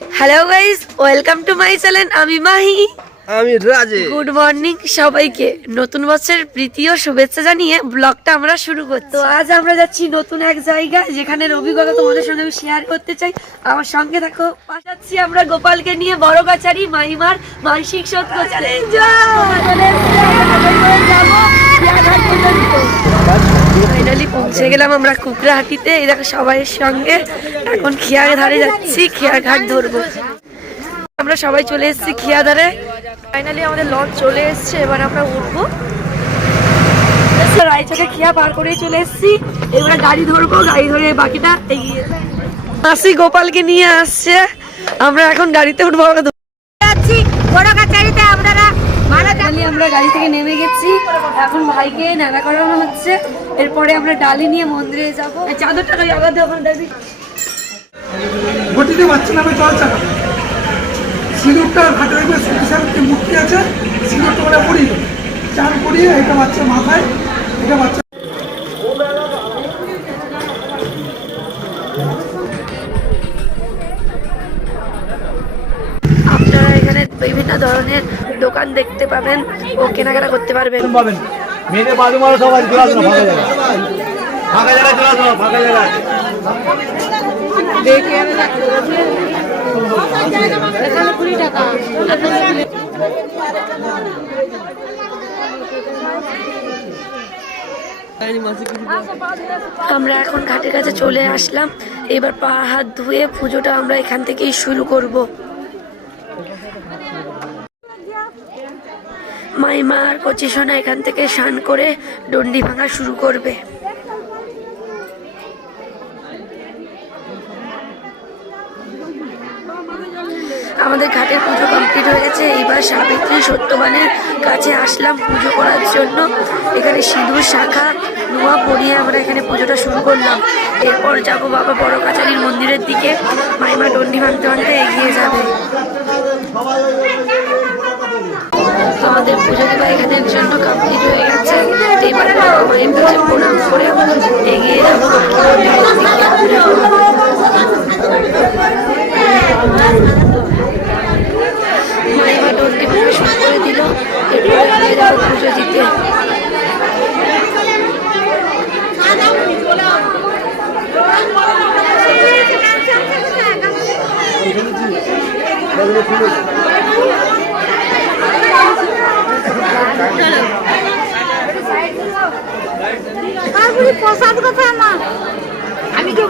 Hello guys, welcome to my channel. আমি মাহি, আমি রাজে। Good morning সবাইকে। নতুন বছরের প্রীতি ও শুভেচ্ছা জানিয়ে ব্লগটা আমরা শুরু করছি। তো আজ আমরা যাচ্ছি নতুন এক জায়গায়, যেখানের অভিজ্ঞতা তোমাদের সঙ্গে আমি শেয়ার করতে চাই। আমার সঙ্গে থাকো। পাঠাচ্ছি আমরা গোপালকে নিয়ে বড় কাছারি মাহিমার মানসিক সত্য চ্যালেঞ্জ। ফাইনালি পৌঁছে গেলাম আমরা কুকড়াহাটিতে। এই দেখো সবাইয়ের সঙ্গে এখন খেয়ার ধারে যাচ্ছি, খেয়ার ঘাট ধরবো। আমরা সবাই চলে এসেছি খিয়াধারে। ফাইনালি আমাদের লঞ্চ চলে এসেছে, এবার আমরা উঠবো। রায়চকে খিয়া পার করেই চলে এসেছি, এবার গাড়ি ধরবো, গাড়ি ধরে বাকিটা এগিয়ে মাসি গোপালকে নিয়ে আসছে। আমরা এখন গাড়িতে উঠবো। আমরা গাড়ি থেকে নেমে গেছি, এখন ভাইকে নাড়া করানো হচ্ছে। এরপরে আমরা ডালি নিয়ে মন্দিরে যাবো। চাদরটা আবার দেবো, ঘটিতে বাচ্চা নামে জল চাকা সিঁদুরটা ঘাটে রাখবে, সতীসারথী মূর্তি আছে, সিঁদুরটা ওরা পরিয়ে চান করিয়ে এটা বাচ্চার মাথায়, এটা বাচ্চা। আপনারা এখানে বিভিন্ন ধরনের দোকান দেখতে পাবেন ও কেনাকাটা করতে পারবেন। মেয়েদের বাজু মারো সবাই, চলে আসো ফাঁকা জায়গা, ফাঁকা জায়গায় চলে আসো, ফাঁকা জায়গায়। আমরা এখন ঘাটের কাছে চলে আসলাম। এবার পা হাত ধুয়ে পুজোটা আমরা এখান থেকেই শুরু করব। মাইমা আর কচি সোনা এখান থেকে স্নান করে ডন্ডি ভাঙা শুরু করবে। আমাদের ঘাটের পুজো কমপ্লিট হয়ে গেছে। এইবার সাবিত্রী সত্যবানের কাছে আসলাম পুজো করার জন্য। এখানে সিঁদুর শাখা নোয়া পরিয়ে আমরা এখানে পুজোটা শুরু করলাম। এরপর যাব বাবা বড় কাছারির মন্দিরের দিকে। মাইমা ডন্ডি ভাঙতে ভাঙতে এগিয়ে যাবে। আমাদের পুজো দেওয়া এখানের জন্য কমপ্লিট হয়ে গেছে। এইবার বাবা মায়ের কাছে প্রণাম করে এগিয়ে যাবো বাকি মন্দিরের দিকে। মাইমা ডন্ডি ভাঙা শুরু করে দিল। এরপরে হয়ে যাবো পুজো দিতে। প্রসাদ কথা আমার আমি কেউ